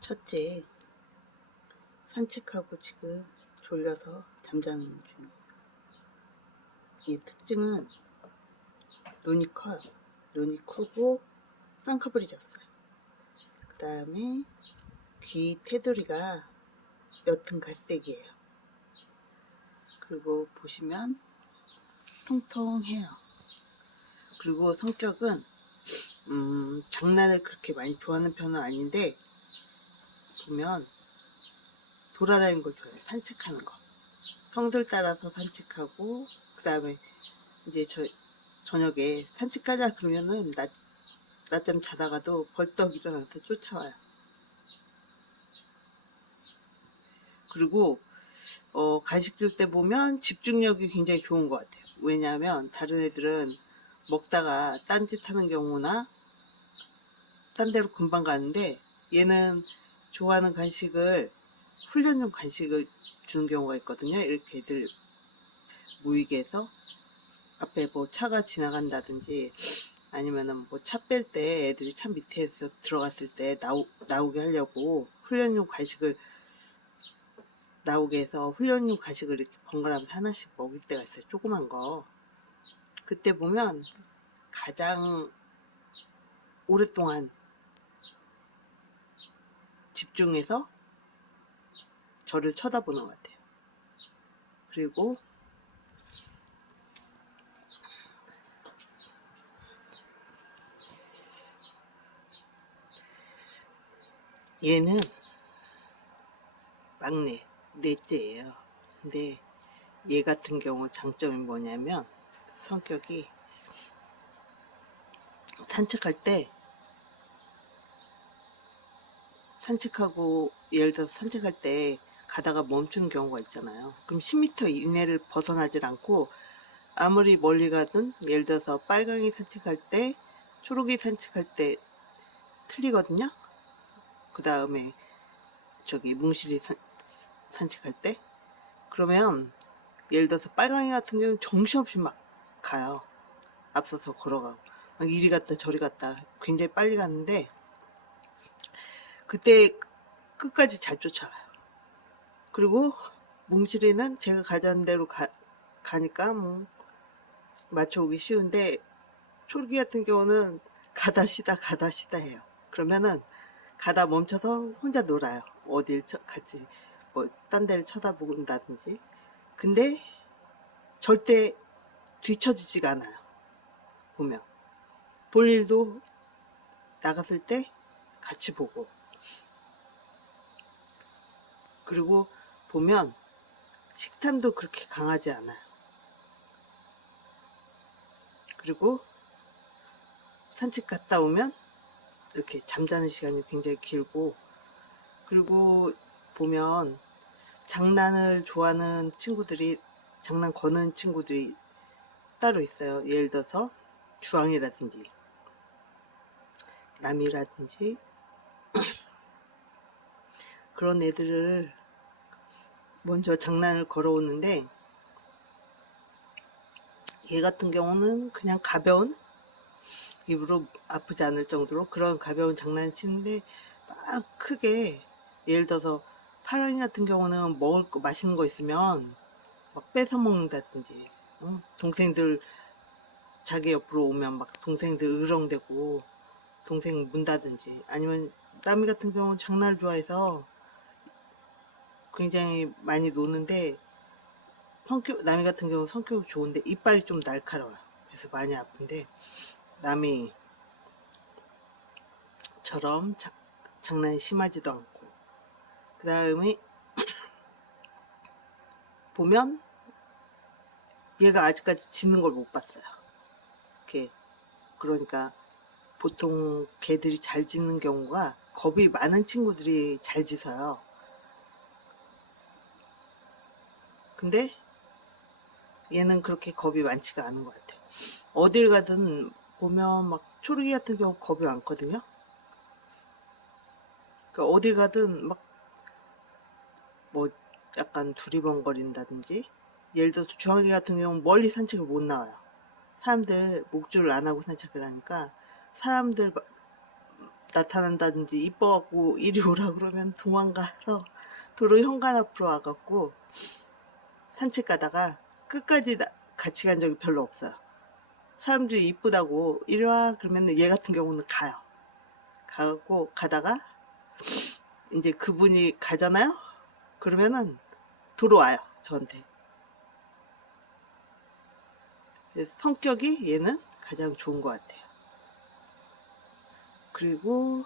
첫째, 산책하고 지금 졸려서 잠자는 중이에요. 이 특징은 눈이 커요. 눈이 크고 쌍꺼풀이 졌어요. 그 다음에 귀 테두리가 옅은 갈색이에요. 그리고 보시면 통통해요. 그리고 성격은 장난을 그렇게 많이 좋아하는 편은 아닌데, 보면 돌아다니는 걸 좋아해요. 산책하는 거. 성들 따라서 산책하고, 그 다음에 이제 저녁에 산책 가자 그러면은 낮잠 자다가도 벌떡 일어나서 쫓아와요. 그리고 간식 줄 때 보면 집중력이 굉장히 좋은 것 같아요. 왜냐하면 다른 애들은 먹다가 딴짓 하는 경우나 딴 데로 금방 가는데, 얘는 좋아하는 간식을, 훈련용 간식을 주는 경우가 있거든요. 이렇게 애들 모이게 해서 앞에 뭐 차가 지나간다든지, 아니면은 뭐 차 뺄 때 애들이 차 밑에서 들어갔을 때 나오게 하려고 훈련용 간식을 나오게 해서 훈련용 간식을 이렇게 번갈아가면서 하나씩 먹일 때가 있어요. 조그만 거. 그때 보면 가장 오랫동안 집중해서 저를 쳐다보는 것 같아요. 그리고 얘는 막내, 넷째예요. 근데 얘 같은 경우 장점이 뭐냐면, 성격이 산책할 때, 예를 들어서 산책할 때 가다가 멈추는 경우가 있잖아요. 그럼 10m 이내를 벗어나질 않고, 아무리 멀리 가든, 예를 들어서 빨강이 산책할 때, 초록이 산책할 때 틀리거든요. 그 다음에 뭉실이 산책할 때, 그러면 예를 들어서 빨강이 같은 경우는 정신없이 막 가요. 앞서서 걸어가고 막 이리 갔다 저리 갔다 굉장히 빨리 갔는데, 그때 끝까지 잘 쫓아가요. 그리고 몽실이는 제가 가자는 대로 가니까 뭐 맞춰오기 쉬운데, 초록이 같은 경우는 가다 쉬다 해요. 그러면은 가다 멈춰서 혼자 놀아요. 어딜 같이 뭐 딴 데를 쳐다본다든지. 근데 절대 뒤처지지가 않아요. 보면 볼 일도 나갔을 때 같이 보고, 그리고 보면 식탐도 그렇게 강하지 않아요. 그리고 산책 갔다 오면 이렇게 잠자는 시간이 굉장히 길고, 그리고 보면 장난을 좋아하는 친구들이, 장난 거는 친구들이 따로 있어요. 예를 들어서 주황이라든지 남이라든지 그런 애들을 먼저 장난을 걸어오는데, 얘 같은 경우는 그냥 가벼운, 입으로 아프지 않을 정도로 그런 가벼운 장난을 치는데, 막 크게, 예를 들어서 파랑이 같은 경우는 먹을 거 맛있는 거 있으면 막 뺏어 먹는다든지, 동생들 자기 옆으로 오면 막 동생들 으렁대고 동생 문다든지, 아니면 남이 같은 경우는 장난을 좋아해서 굉장히 많이 노는데, 남이 같은 경우는 성격이 좋은데 이빨이 좀 날카로워요. 그래서 많이 아픈데, 남이처럼 장난이 심하지도 않고, 그 다음에 보면 얘가 아직까지 짖는 걸 못 봤어요. 그러니까 보통 개들이 잘 짖는 경우가, 겁이 많은 친구들이 잘 짖어요. 근데 얘는 그렇게 겁이 많지가 않은 것 같아요. 어딜 가든 보면 막 초록이 같은 경우 겁이 많거든요. 그러니까 어딜 가든 막 뭐 약간 두리번거린다든지, 예를 들어서 주황이 같은 경우는 멀리 산책을 못 나와요. 사람들 목줄을 안 하고 산책을 하니까 사람들 나타난다든지 이뻐갖고 이리 오라 그러면 도망가서 도로 현관 앞으로 와갖고 산책 가다가 끝까지 같이 간 적이 별로 없어요. 사람들이 이쁘다고 이리 와 그러면 얘 같은 경우는 가요. 가고 가다가 이제 그분이 가잖아요. 그러면은 들어와요 저한테. 성격이 얘는 가장 좋은 것 같아요. 그리고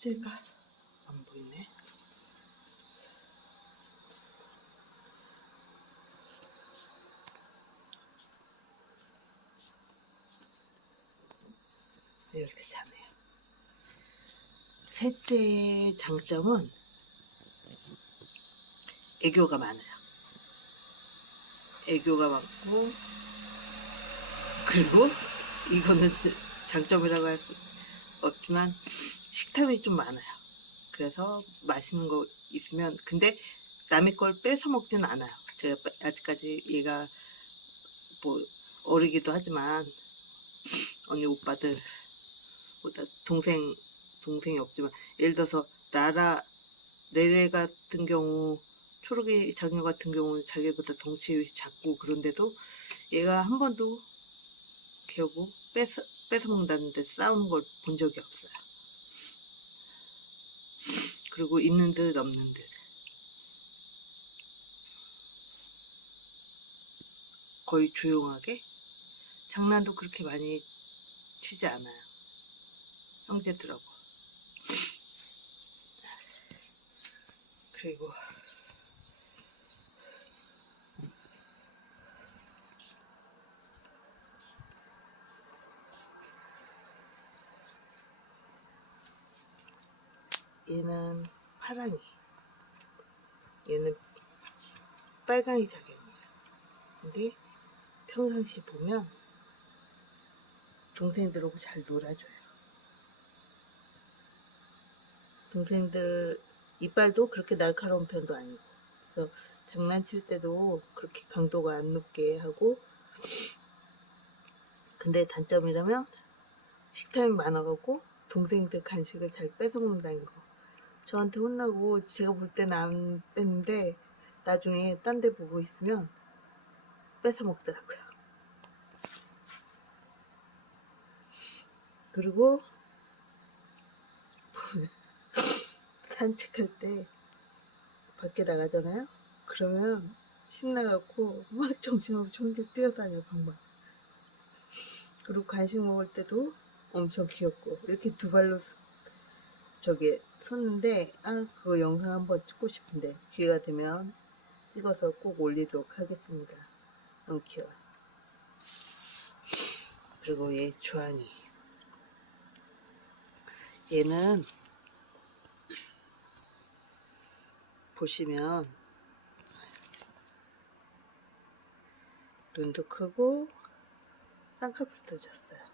셋째가 안 보이네. 이렇게 자네요. 셋째 장점은 애교가 많아요. 애교가 많고, 그리고 이거는 장점이라고 할 수 없지만 식탐이 좀 많아요. 그래서 맛있는 거 있으면, 근데 남의 걸 뺏어 먹지는 않아요. 제가 아직까지 얘가 뭐 어리기도 하지만 언니 오빠들 보다 동생이 없지만, 예를 들어서 레레 같은 경우, 초록이 자녀 같은 경우는 자기보다 덩치 작고 그런데도 얘가 한 번도 걔하고 뺏어 먹는다는데 싸우는 걸 본 적이 없어요. 그리고 있는 듯 없는 듯 거의 조용하게, 장난도 그렇게 많이 치지 않아요, 형제들하고. 그리고 얘는 파랑이, 얘는 빨강이 작용이에요. 근데 평상시에 보면 동생들하고 잘 놀아줘요. 동생들 이빨도 그렇게 날카로운 편도 아니고, 그래서 장난칠 때도 그렇게 강도가 안 높게 하고. 근데 단점이라면 식탐이 많아갖고 동생들 간식을 잘 뺏어 먹는다는 거. 저한테 혼나고, 제가 볼 때는 안 뺐는데 나중에 딴 데 보고 있으면 뺏어 먹더라고요. 그리고 산책할 때 밖에 나가잖아요. 그러면 신나갖고 막 정신없이 혼자 뛰어다녀 방방. 그리고 간식 먹을 때도 엄청 귀엽고, 이렇게 두 발로 저기 섰는데, 그거 영상 한번 찍고 싶은데 기회가 되면 찍어서 꼭 올리도록 하겠습니다. 너무 귀여워. 그리고 얘 주황이, 얘는 보시면 눈도 크고 쌍꺼풀도 졌어요.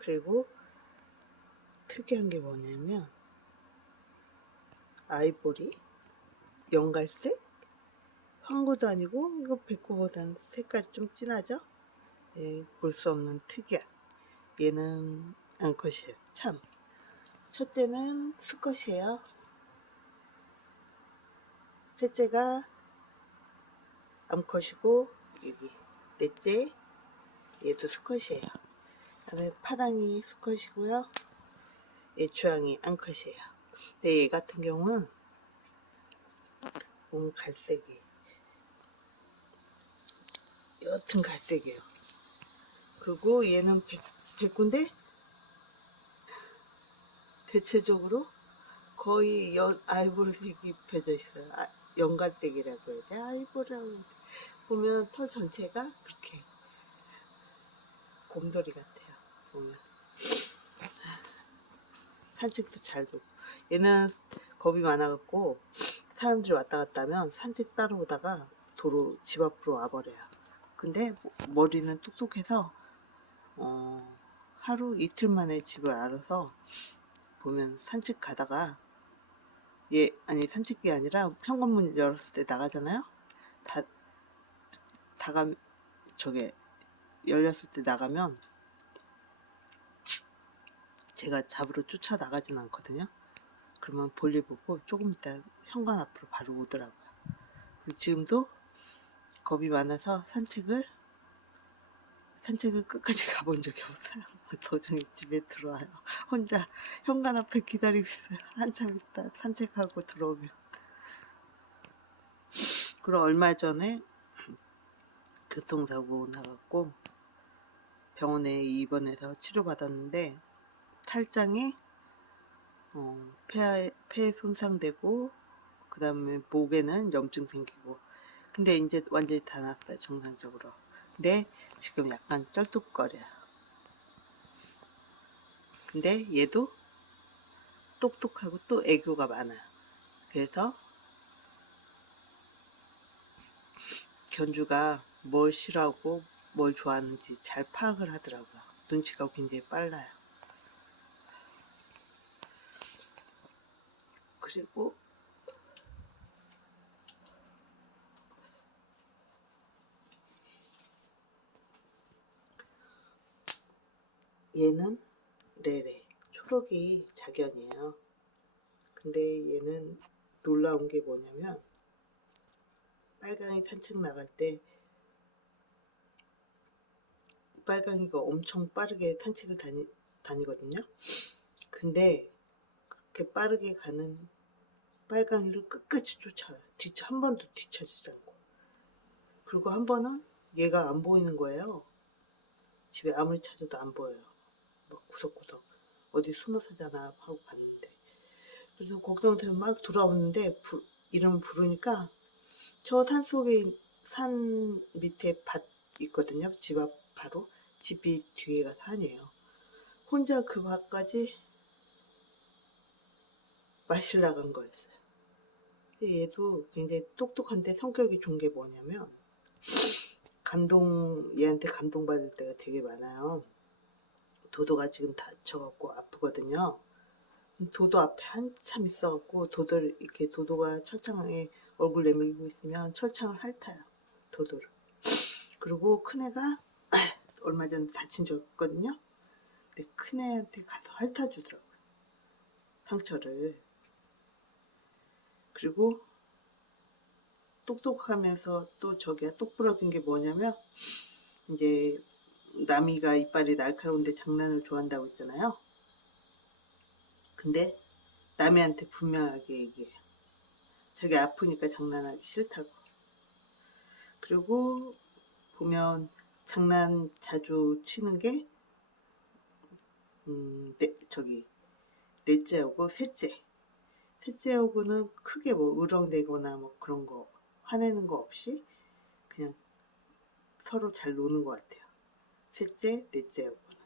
그리고 특이한 게 뭐냐면 아이보리, 연갈색, 황구도 아니고, 이거 백구보다는 색깔이 좀 진하죠? 예, 볼 수 없는 특이한, 얘는 암컷이에요. 참, 첫째는 수컷이에요. 셋째가 암컷이고, 여기 넷째, 얘도 수컷이에요. 그 다음에 파랑이 수컷이고요. 얘 주황이 암컷이에요. 근데 얘 같은 경우는 몸 갈색이, 옅은 갈색이에요. 그리고 얘는 백구인데 대체적으로 거의 아이보리색이 입혀져 있어요. 연갈색이라고 해야 돼. 아이보리라고 보면 털 전체가 그렇게 곰돌이 같아요. 보면 산책도 잘 좋고. 얘는 겁이 많아갖고 사람들이 왔다 갔다 하면 산책 따라오다가 도로 집 앞으로 와버려요. 근데 머리는 똑똑해서 하루 이틀 만에 집을 알아서, 보면 산책 가다가 아니 산책이 아니라 현관문 열었을 때 나가잖아요. 다 저게 열렸을 때 나가면 제가 잡으러 쫓아 나가진 않거든요. 그러면 볼일 보고 조금 있다 현관 앞으로 바로 오더라고요. 지금도 겁이 많아서 산책을 끝까지 가본 적이 없어요. 도중에 집에 들어와요. 혼자 현관 앞에 기다리고 있어요. 한참 있다 산책하고 들어오면. 그리고 얼마 전에 교통사고 나갖고 병원에 입원해서 치료받았는데 탈장에 폐 손상되고 그 다음에 목에는 염증 생기고, 근데 이제 완전히 다 났어요 정상적으로. 근데 지금 약간 쩔뚝거려요. 근데 얘도 똑똑하고 또 애교가 많아요. 그래서 견주가 뭘 싫어하고 뭘 좋아하는지 잘 파악을 하더라고요. 눈치가 굉장히 빨라요. 그리고 얘는 레레, 초록이 작견이에요. 근데 얘는 놀라운 게 뭐냐면 빨강이 산책 나갈 때 빨강이가 엄청 빠르게 산책을 다니거든요. 근데 그렇게 빠르게 가는 빨강이를 끝까지 쫓아요. 한 번도 뒤처지지 않고. 그리고 한 번은 얘가 안 보이는 거예요. 집에 아무리 찾아도 안 보여요. 막 구석구석 어디 숨어 사잖아 하고 갔는데, 그래서 걱정돼서 막 돌아오는데 이름을 부르니까 저 산 밑에 밭 있거든요. 집 앞 바로 집이 뒤에가 산이에요. 혼자 그 밭까지 마실 나간 거였어요. 얘도 굉장히 똑똑한데 성격이 좋은 게 뭐냐면 얘한테 감동받을 때가 되게 많아요. 도도가 지금 다쳐갖고 아프거든요. 도도 앞에 한참 있어갖고 도도가 철창에 얼굴 내밀고 있으면 철창을 핥아요. 도도를. 그리고 큰애가 얼마 전에 다친 적 있거든요. 근데 큰애한테 가서 핥아주더라고요. 상처를. 그리고 똑똑하면서 또 저기야 똑부러진 게 뭐냐면, 이제 남이가 이빨이 날카로운데 장난을 좋아한다고 했잖아요. 근데 남이한테 분명하게 얘기해요. 자기 아프니까 장난하기 싫다고. 그리고 보면 장난 자주 치는 게 넷째하고 셋째하고는 크게 뭐 으렁대거나 뭐 그런 거 화내는 거 없이 그냥 서로 잘 노는 것 같아요. 셋째, 넷째하고는.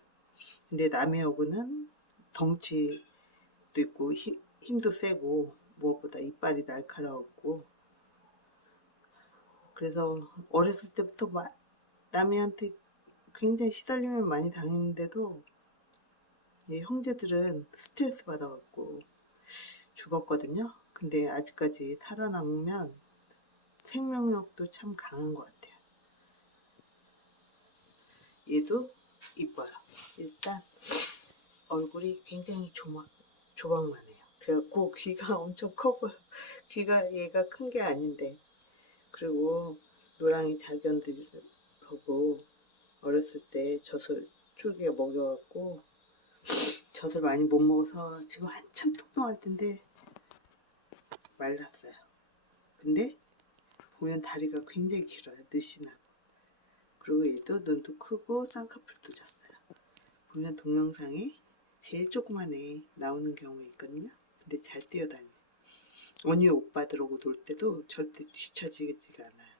근데 남이하고는 덩치도 있고 힘도 세고 무엇보다 이빨이 날카로웠고, 그래서 어렸을 때부터 남이한테 굉장히 시달림을 많이 당했는데도 형제들은 스트레스 받아갖고 죽었거든요. 근데 아직까지 살아남으면 생명력도 참 강한 것 같아요. 얘도 이뻐요. 일단 얼굴이 굉장히 조망만해요. 그래갖고 귀가 엄청 커 보여. 귀가 얘가 큰 게 아닌데. 그리고 노랑이 자견들하고 어렸을 때 젖을 줄기가 먹여갖고 젖을 많이 못 먹어서 지금 한참 뚱뚱할 텐데 말랐어요. 근데 보면 다리가 굉장히 길어요. 느씬하고. 그리고 얘도 눈도 크고 쌍꺼풀도 졌어요. 보면 동영상에 제일 조그만 애 나오는 경우가 있거든요. 근데 잘 뛰어다녀요. 언니 오빠들하고 놀 때도 절대 뒤처지지가 않아요.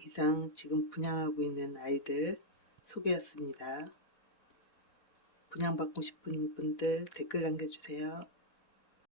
이상 지금 분양하고 있는 아이들 소개였습니다. 분양받고 싶은 분들 댓글 남겨주세요.